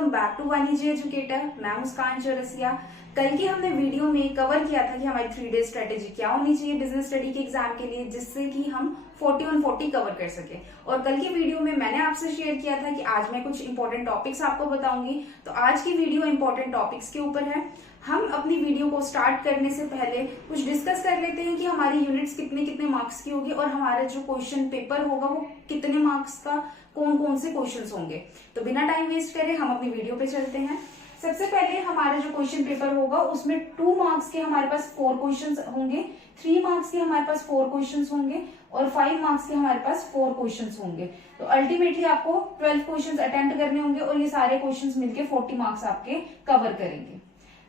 Welcome back to वाणिज्य educator. मैं मुस्कान चौरसिया। कल की हमने वीडियो में कवर किया था कि हमारी 3 डे स्ट्रेटेजी क्या होनी चाहिए बिजनेस स्टडी के एग्जाम के लिए, जिससे कि हम 40 on 40 कवर कर सके। और कल की वीडियो में मैंने आपसे शेयर किया था कि आज मैं कुछ इंपॉर्टेंट टॉपिक्स आपको बताऊंगी। तो आज की वीडियो इंपॉर्टेंट टॉपिक्स के ऊपर है। हम अपनी वीडियो को स्टार्ट करने से पहले कुछ डिस्कस कर लेते हैं कि हमारी यूनिट्स कितने कितने मार्क्स की होगी और हमारा जो क्वेश्चन पेपर होगा वो कितने मार्क्स का, कौन कौन से क्वेश्चंस होंगे। तो बिना टाइम वेस्ट करे हम अपनी वीडियो पे चलते हैं। सबसे पहले हमारा जो क्वेश्चन पेपर होगा उसमें 2 मार्क्स के हमारे पास 4 क्वेश्चंस होंगे, 3 मार्क्स के हमारे पास 4 क्वेश्चंस होंगे और 5 मार्क्स के हमारे पास 4 क्वेश्चंस होंगे। तो अल्टीमेटली आपको 12 क्वेश्चंस अटेम्प्ट करने होंगे और ये सारे क्वेश्चंस मिलके 40 मार्क्स आपके कवर करेंगे।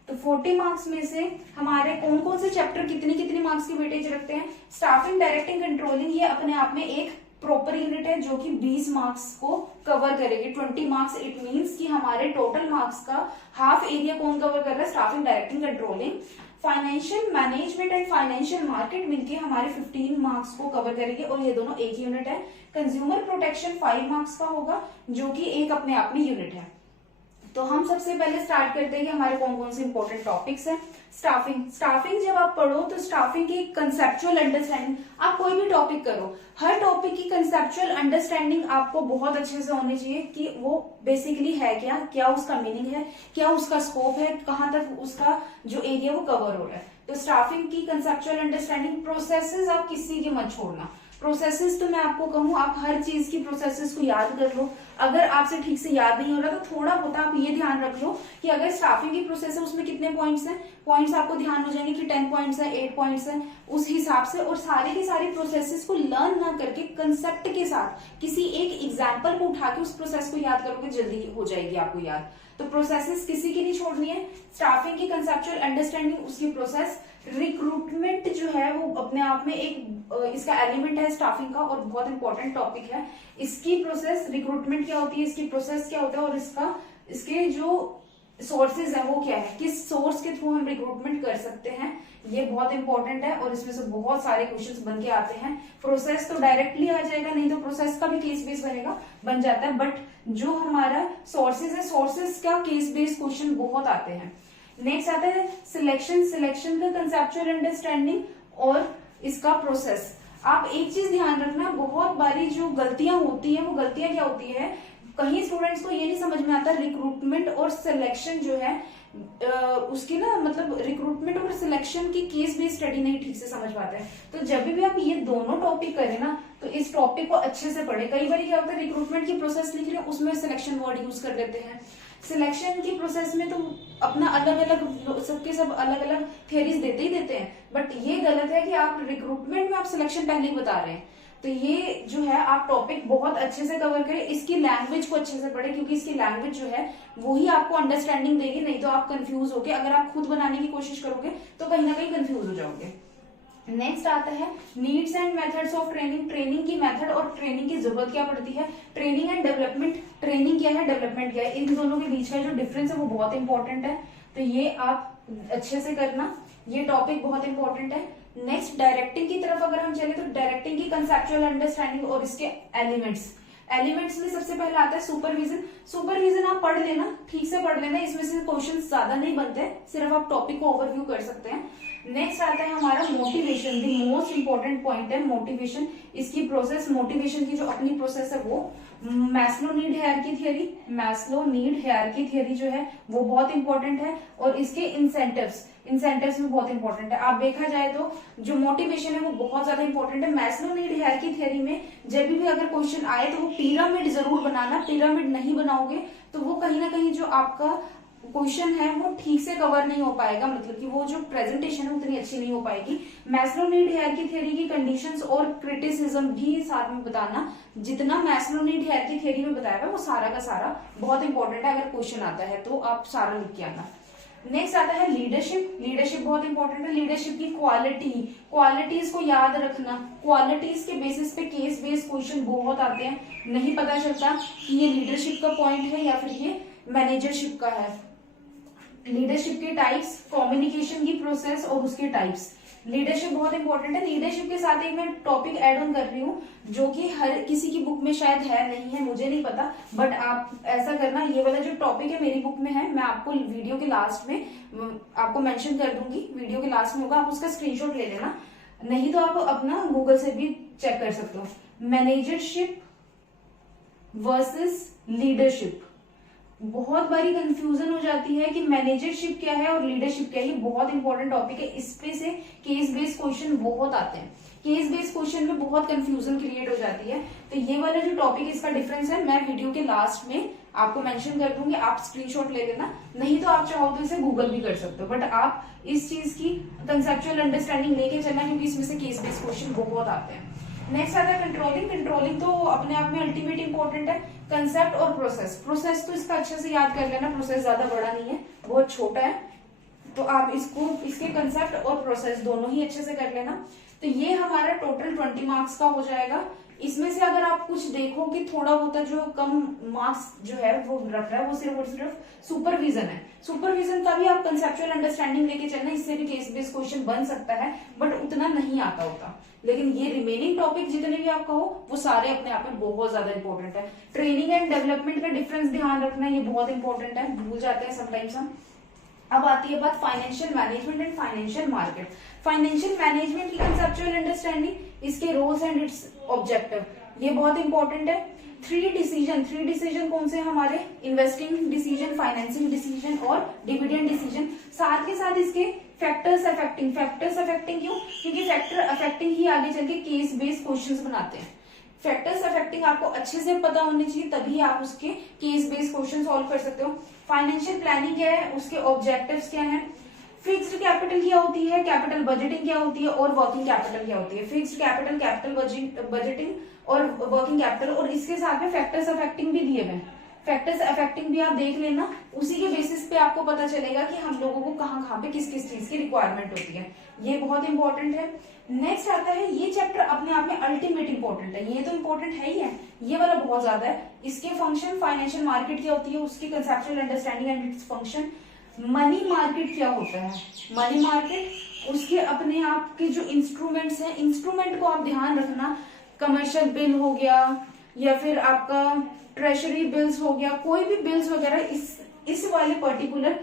तो 40 मार्क्स में से हमारे कौन कौन से चैप्टर कितनी कितनी मार्क्स की वेटेज रखते हैं। स्टाफिंग, डायरेक्टिंग, कंट्रोलिंग, ये अपने आप में एक प्रॉपर यूनिट है जो कि 20 मार्क्स को कवर करेगी। 20 मार्क्स इट मींस कि हमारे टोटल मार्क्स का हाफ एरिया कौन कवर कर रहा है, staffing, directing, controlling. Financial management and financial market मिलके हमारे 15 मार्क्स को कवर करेंगे और ये दोनों एक यूनिट है। कंज्यूमर प्रोटेक्शन 5 मार्क्स का होगा जो कि एक अपने आप में यूनिट है। तो हम सबसे पहले स्टार्ट करते हैं कि हमारे कौन कौन से इंपॉर्टेंट टॉपिक्स हैं। स्टाफिंग जब आप पढ़ो तो स्टाफिंग की कंसेप्चुअल अंडरस्टैंडिंग, आप कोई भी टॉपिक करो, हर टॉपिक की कंसेप्चुअल अंडरस्टैंडिंग आपको बहुत अच्छे से होनी चाहिए कि वो बेसिकली है क्या, क्या उसका मीनिंग है, क्या उसका स्कोप है, कहां तक उसका जो एरिया वो कवर हो रहा है। तो स्टाफिंग की कंसेप्चुअल अंडरस्टैंडिंग। प्रोसेसेस आप किसी के मत छोड़ना। प्रोसेसेस तो मैं आपको कहूँ आप हर चीज की प्रोसेसेस को याद कर लो। अगर आपसे ठीक से याद नहीं हो रहा तो थोड़ा बहुत आप ये ध्यान रख लो कि अगर स्टाफिंग की प्रोसेस है उसमें कितने पॉइंट्स हैं, पॉइंट्स आपको ध्यान हो जाएंगे कि 10 पॉइंट्स है, 8 पॉइंट्स है, उस हिसाब से। और सारी की सारी प्रोसेसेस को लर्न ना करके कंसेप्ट के साथ किसी एक एग्जाम्पल को उठा के उस प्रोसेस को याद करोगे, जल्दी हो जाएगी आपको याद। तो प्रोसेसेस किसी की नहीं छोड़नी है। स्टाफिंग की कंसेप्चुअल अंडरस्टैंडिंग, उसकी प्रोसेस। रिक्रूटमेंट जो है वो अपने आप में एक इसका एलिमेंट है स्टाफिंग का और बहुत इंपॉर्टेंट टॉपिक है। इसकी प्रोसेस, रिक्रूटमेंट क्या होती है, इसकी प्रोसेस क्या होता है और इसके जो सोर्सेज है वो क्या है, किस सोर्स के थ्रू हम रिक्रूटमेंट कर सकते हैं, ये बहुत इंपॉर्टेंट है और इसमें से बहुत सारे क्वेश्चंस बन के आते हैं। प्रोसेस तो डायरेक्टली आ जाएगा, नहीं तो प्रोसेस का भी केस बेस बन जाता है, बट जो हमारा सोर्सेज है, सोर्सेज का केस बेस क्वेश्चन बहुत आते हैं। नेक्स्ट आता है सिलेक्शन का कंसेप्चुअल अंडरस्टैंडिंग और इसका प्रोसेस। आप एक चीज ध्यान रखना, बहुत बारी जो गलतियां होती है वो गलतियां क्या होती है, कहीं स्टूडेंट्स को ये नहीं समझ में आता रिक्रूटमेंट और सिलेक्शन जो है उसकी ना, मतलब रिक्रूटमेंट और सिलेक्शन की केस बेस्ड स्टडी नहीं ठीक से समझ पाते हैं। तो जब भी आप ये दोनों टॉपिक करें ना तो इस टॉपिक को अच्छे से पढ़े। कई बार क्या होता है, रिक्रूटमेंट की प्रोसेस लिख रहे हैं उसमें सिलेक्शन वर्ड यूज कर देते हैं, सिलेक्शन की प्रोसेस में तो अपना अलग अलग सबके सब अलग अलग थियरीज देते ही देते हैं, बट ये गलत है कि आप रिक्रूटमेंट में आप सिलेक्शन पहले ही बता रहे हैं। तो ये जो है आप टॉपिक बहुत अच्छे से कवर करें, इसकी लैंग्वेज को अच्छे से पढ़े क्योंकि इसकी लैंग्वेज जो है वही आपको अंडरस्टैंडिंग देगी, नहीं तो आप कंफ्यूज होगे। अगर आप खुद बनाने की कोशिश करोगे तो कहीं ना कहीं कंफ्यूज हो जाओगे। नेक्स्ट आता है needs and methods of training. Training की मेथड और ट्रेनिंग की जरूरत क्या पड़ती है। ट्रेनिंग एंड डेवलपमेंट, ट्रेनिंग क्या है, डेवलपमेंट क्या है, इन दोनों के बीच का जो डिफरेंस है वो बहुत इंपॉर्टेंट है। तो ये आप अच्छे से करना, ये टॉपिक बहुत इंपॉर्टेंट है। नेक्स्ट डायरेक्टिंग की तरफ अगर हम चले तो डायरेक्टिंग की कंसेप्चुअल अंडरस्टैंडिंग और इसके एलिमेंट्स में सबसे पहले आता है सुपरविजन आप पढ़ लेना, ठीक से पढ़ लेना, इसमें से क्वेश्चन ज्यादा नहीं बनते, सिर्फ आप टॉपिक को ओवरव्यू कर सकते हैं। नेक्स्ट आता है हमारा motivation, the most important point है मोटिवेशन। इसकी प्रोसेस, मोटिवेशन की जो अपनी प्रोसेस है वो मैस्लो नीड हायरार्की थियरी जो है वो बहुत इंपॉर्टेंट है और इसके इंसेंटिव्स भी बहुत इंपॉर्टेंट है। आप देखा जाए तो जो मोटिवेशन है वो बहुत ज्यादा इंपॉर्टेंट है। मैस्लो नीड हायरार्की थियरी में जब भी अगर क्वेश्चन आए तो वो पिरामिड जरूर बनाना, पिरामिड नहीं बनाओगे तो वो कहीं ना कहीं जो आपका क्वेश्चन है वो ठीक से कवर नहीं हो पाएगा, मतलब कि वो जो प्रेजेंटेशन है उतनी अच्छी नहीं हो पाएगी। मैस्लो नीड हायरार्की थ्योरी की कंडीशंस और क्रिटिसिज्म भी साथ में बताना। जितना मैस्लो नीड हायरार्की थ्योरी में बताया हुआ वो सारा का सारा बहुत इंपॉर्टेंट है, अगर क्वेश्चन आता है तो आप सारा लिख के आना। नेक्स्ट आता है लीडरशिप बहुत इंपॉर्टेंट है। लीडरशिप की क्वालिटीज को याद रखना, क्वालिटीज के बेसिस पे केस बेस्ड क्वेश्चन बहुत आते हैं, नहीं पता चलता कि ये लीडरशिप का पॉइंट है या फिर ये मैनेजरशिप का है। लीडरशिप के टाइप्स, कम्युनिकेशन की प्रोसेस और उसके टाइप्स, लीडरशिप बहुत इंपॉर्टेंट है। लीडरशिप के साथ एक मैं टॉपिक ऐड ऑन कर रही हूँ जो कि हर किसी की बुक में शायद है, नहीं है मुझे नहीं पता, बट आप ऐसा करना, ये वाला जो टॉपिक है मेरी बुक में है, मैं आपको वीडियो के लास्ट में आपको मेंशन कर दूंगी, वीडियो के लास्ट में होगा, आप उसका स्क्रीनशॉट ले लेना, नहीं तो आप अपना गूगल से भी चेक कर सकते हो। मैनेजरशिप वर्सेस लीडरशिप, बहुत बारी कंफ्यूजन हो जाती है कि मैनेजरशिप क्या है और लीडरशिप क्या है। ये बहुत इंपॉर्टेंट टॉपिक है, इस पे से केस बेस्ड क्वेश्चन बहुत आते हैं, केस बेस्ड क्वेश्चन में बहुत कंफ्यूजन क्रिएट हो जाती है। तो ये वाला जो टॉपिक है इसका डिफरेंस है, मैं वीडियो के लास्ट में आपको मेंशन कर दूंगी, आप स्क्रीनशॉट ले लेना, नहीं तो आप चाहो तो इसे गूगल भी कर सकते हो, बट आप इस चीज की कंसेप्चुअल अंडरस्टैंडिंग लेके चलना, क्योंकि इसमें से केस बेस्ड क्वेश्चन बहुत आते हैं। नेक्स्ट आता है कंट्रोलिंग। कंट्रोलिंग तो अपने आप में अल्टीमेट इंपॉर्टेंट है। कंसेप्ट और प्रोसेस, प्रोसेस तो इसका अच्छे से याद कर लेना, प्रोसेस ज्यादा बड़ा नहीं है, बहुत छोटा है, तो आप इसको इसके कंसेप्ट और प्रोसेस दोनों ही अच्छे से कर लेना। तो ये हमारा टोटल 20 मार्क्स का हो जाएगा। इसमें से अगर आप कुछ देखो कि थोड़ा बहुत जो कम मार्क्स जो है वो रख रहा है, वो सिर्फ और सिर्फ सुपरविजन है। सुपरविजन का भी आप कंसेप्चुअल अंडरस्टैंडिंग लेके चलना, इससे भी केस बेस्ड क्वेश्चन बन सकता है, बट उतना नहीं आता होता। लेकिन ये रिमेनिंग टॉपिक जितने भी आप कहो वो सारे अपने आप में बहुत ज्यादा इंपॉर्टेंट है। ट्रेनिंग एंड डेवलपमेंट का डिफरेंस ध्यान रखना, ये बहुत इंपॉर्टेंट है, भूल जाते हैं समटाइम्स हम। अब आती है बात financial management and financial market. Financial management की कंसेप्चुअल अंडरस्टैंडिंग, इसके रोल्स एंड इट्स ऑब्जेक्टिव, ये बहुत इंपॉर्टेंट है। थ्री डिसीजन कौन से हमारे, इन्वेस्टिंग डिसीजन, फाइनेंसिंग डिसीजन और डिविडेंड डिसीजन। साथ के साथ इसके फैक्टर्स अफेक्टिंग क्यों, क्योंकि फैक्टर अफेक्टिंग ही आगे चल के केस बेस्ड क्वेश्चंस बनाते हैं। फैक्टर्स अफेक्टिंग आपको अच्छे से पता होने चाहिए, तभी आप उसके केस बेस्ड क्वेश्चन सॉल्व कर सकते हो। फाइनेंशियल प्लानिंग क्या है, उसके ऑब्जेक्टिव्स क्या है, फिक्स्ड कैपिटल क्या होती है, कैपिटल बजटिंग क्या होती है और वर्किंग कैपिटल क्या होती है। फिक्स्ड कैपिटल, कैपिटल बजटिंग और वर्किंग कैपिटल, और इसके साथ में फैक्टर्स अफेक्टिंग भी दिए हुए हैं। फैक्टर्स अफेक्टिंग भी आप देख लेना, उसी के बेसिस पे आपको पता चलेगा कि हम लोगों को कहाँ पे किस किस चीज की रिक्वायरमेंट होती है, ये बहुत इंपॉर्टेंट है। नेक्स्ट आता है, ये चैप्टर अपने आप में अल्टीमेट इंपॉर्टेंट है, ये तो इंपॉर्टेंट है ही है, ये वाला बहुत ज्यादा है। इसके फंक्शन, फाइनेंशियल मार्केट क्या होती है, उसकी conceptual understanding and its function. Money market क्या होता है, मनी मार्केट उसके अपने आप के जो इंस्ट्रूमेंट्स हैं, इंस्ट्रूमेंट को आप ध्यान रखना, कमर्शियल बिल हो गया या फिर आपका ट्रेजरी बिल्स हो गया, कोई भी बिल्स वगैरह, इस वाले पर्टिकुलर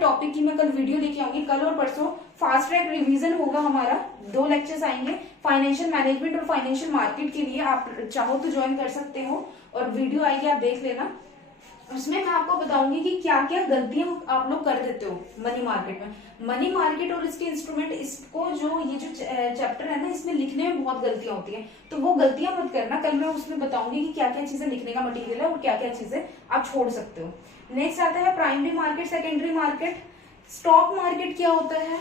टॉपिक की मैं कल वीडियो लेके आऊंगी, कल और परसों फास्ट ट्रैक रिवीजन होगा हमारा, 2 लेक्चर्स आएंगे फाइनेंशियल मैनेजमेंट और फाइनेंशियल मार्केट के लिए, आप चाहो तो ज्वाइन कर सकते हो, और वीडियो आएगी आप देख लेना। उसमें मैं आपको बताऊंगी कि क्या क्या गलतियां आप लोग कर देते हो मनी मार्केट में। मनी मार्केट और इसके इंस्ट्रूमेंट, इसको जो ये जो चैप्टर है ना, इसमें लिखने में बहुत गलतियां होती हैं, तो वो गलतियां मत करना, कल मैं उसमें बताऊंगी कि क्या क्या चीजें लिखने का मटेरियल है और क्या क्या चीजें आप छोड़ सकते हो। नेक्स्ट आता है primary market, secondary market. Stock market क्या होता है,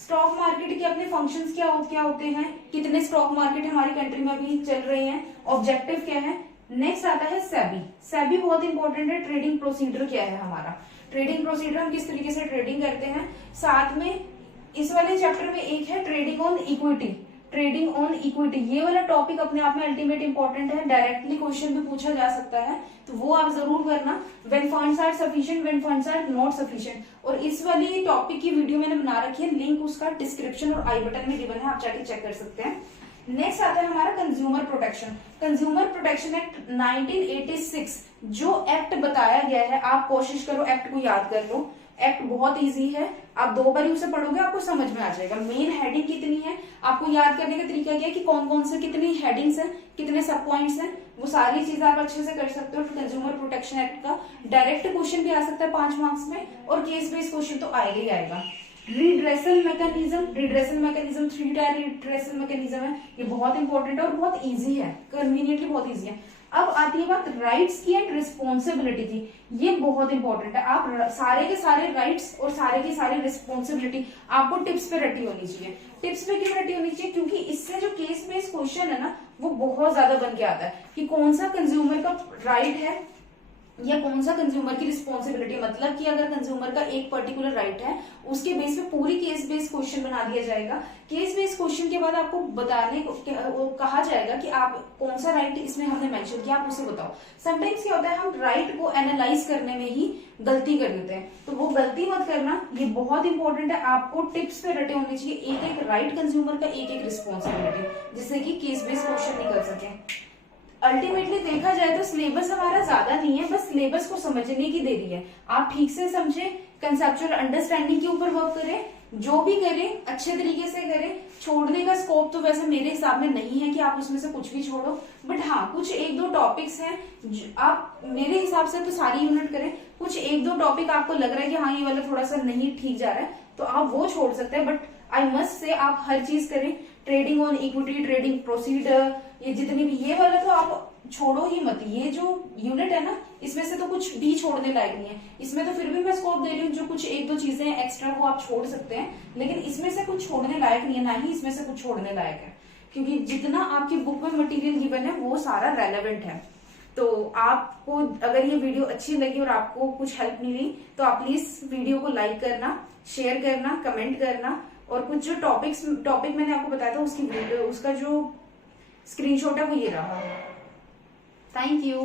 स्टॉक मार्केट के अपने फंक्शंस क्या होते हैं, कितने स्टॉक मार्केट हमारी कंट्री में अभी चल रहे हैं, ऑब्जेक्टिव क्या है। नेक्स्ट आता है सेबी। सेबी बहुत इंपॉर्टेंट है, ट्रेडिंग प्रोसीजर क्या है हमारा, ट्रेडिंग प्रोसीजर हम किस तरीके से ट्रेडिंग करते हैं। साथ में इस वाले चैप्टर में एक है trading on equity, trading on equity, ये वाला टॉपिक अपने आप में अल्टीमेट इंपॉर्टेंट है, डायरेक्टली क्वेश्चन भी पूछा जा सकता है, तो वो आप जरूर करना। When funds are sufficient, when funds are not sufficient, और इस वाली टॉपिक की वीडियो मैंने बना रखी है, लिंक उसका डिस्क्रिप्शन और आई बटन में गिवन है, आप जाके चेक कर सकते हैं। नेक्स्ट आता है हमारा consumer protection. Consumer protection act 1986, जो एक्ट बताया गया है, आप कोशिश करो एक्ट को याद कर लो, एक्ट बहुत इजी है, आप 2 बार उसे पढ़ोगे आपको समझ में आ जाएगा। मेन हेडिंग कितनी है, आपको याद करने का तरीका क्या है कि कौन कौन से कितनी हेडिंग्स हैं, कितने सब पॉइंट्स हैं, वो सारी चीजें आप अच्छे से कर सकते हो। कंज्यूमर प्रोटेक्शन एक्ट का डायरेक्ट क्वेश्चन भी आ सकता है 5 मार्क्स में, और केस बेस्ड क्वेश्चन तो आएगा ही आएगा। Redressal mechanism 3 tyre redressal mechanism है, ये बहुत इंपॉर्टेंट है और बहुत इजी है, कन्वीनियंटली बहुत इजी है। अब आती है बात राइट्स की एंड रिस्पॉन्सिबिलिटी की, ये बहुत इंपॉर्टेंट है। आप सारे के सारे राइट्स और सारे की सारी रिस्पॉन्सिबिलिटी आपको टिप्स पे रटी होनी चाहिए। टिप्स पे क्यों रटी होनी चाहिए, क्योंकि इससे जो केस बेस्ड क्वेश्चन है ना, वो बहुत ज्यादा बन के आता है कि कौन सा कंज्यूमर का राइट है या कौन सा कंज्यूमर की रिस्पॉन्सिबिलिटी, मतलब कि अगर कंज्यूमर का एक पर्टिकुलर राइट है उसके बेस पे पूरी केस बेस्ड क्वेश्चन बना दिया जाएगा। केस बेस्ड क्वेश्चन के बाद आपको बताने को कहा जाएगा कि आप कौन सा राइट इसमें हमने मेंशन किया, आप उसे बताओ। समटाइम्स क्या होता है, हम राइट को एनालाइज करने में ही गलती कर देते हैं, तो वो गलती मत करना, ये बहुत इंपॉर्टेंट है। आपको टिप्स पे रटे होने चाहिए, एक एक राइट कंज्यूमर का, एक एक रिस्पॉन्सिबिलिटी, जिससे कि केस बेस्ड क्वेश्चन निकल सके। अल्टीमेटली देखा जाए तो सिलेबस हमारा ज्यादा नहीं है, बस सिलेबस को समझने की देरी है। आप ठीक से समझे, कंसेप्चुअल अंडरस्टैंडिंग के ऊपर वर्क करें, जो भी करें अच्छे तरीके से करें। छोड़ने का स्कोप तो वैसे मेरे हिसाब में नहीं है कि आप उसमें से कुछ भी छोड़ो, बट हाँ कुछ एक दो टॉपिक्स हैं आप मेरे हिसाब से तो सारी यूनिट करें। कुछ एक दो टॉपिक आपको लग रहा है कि हाँ ये वाला थोड़ा सा नहीं ठीक जा रहा है, तो आप वो छोड़ सकते हैं, बट आई मस्ट से आप हर चीज करें। Trading on equity, trading procedure, ये जितनी भी ये वाला तो आप छोड़ो ही मत। ये जो यूनिट है ना, इसमें से तो कुछ भी छोड़ने लायक नहीं है। इसमें तो फिर भी मैं स्कोप दे रही हूँ, जो कुछ एक दो चीजें एक्स्ट्रा वो आप छोड़ सकते हैं, लेकिन इसमें से कुछ छोड़ने लायक नहीं है, ना ही इसमें से कुछ छोड़ने लायक है, क्योंकि जितना आपकी बुक में मटेरियल गिवन है वो सारा रेलेवेंट है। तो आपको अगर ये वीडियो अच्छी लगी और आपको कुछ हेल्प मिली तो आप प्लीज वीडियो को लाइक करना, शेयर करना, कमेंट करना, और कुछ जो टॉपिक मैंने आपको बताया था उसका जो स्क्रीनशॉट है वो ये रहा। Thank you.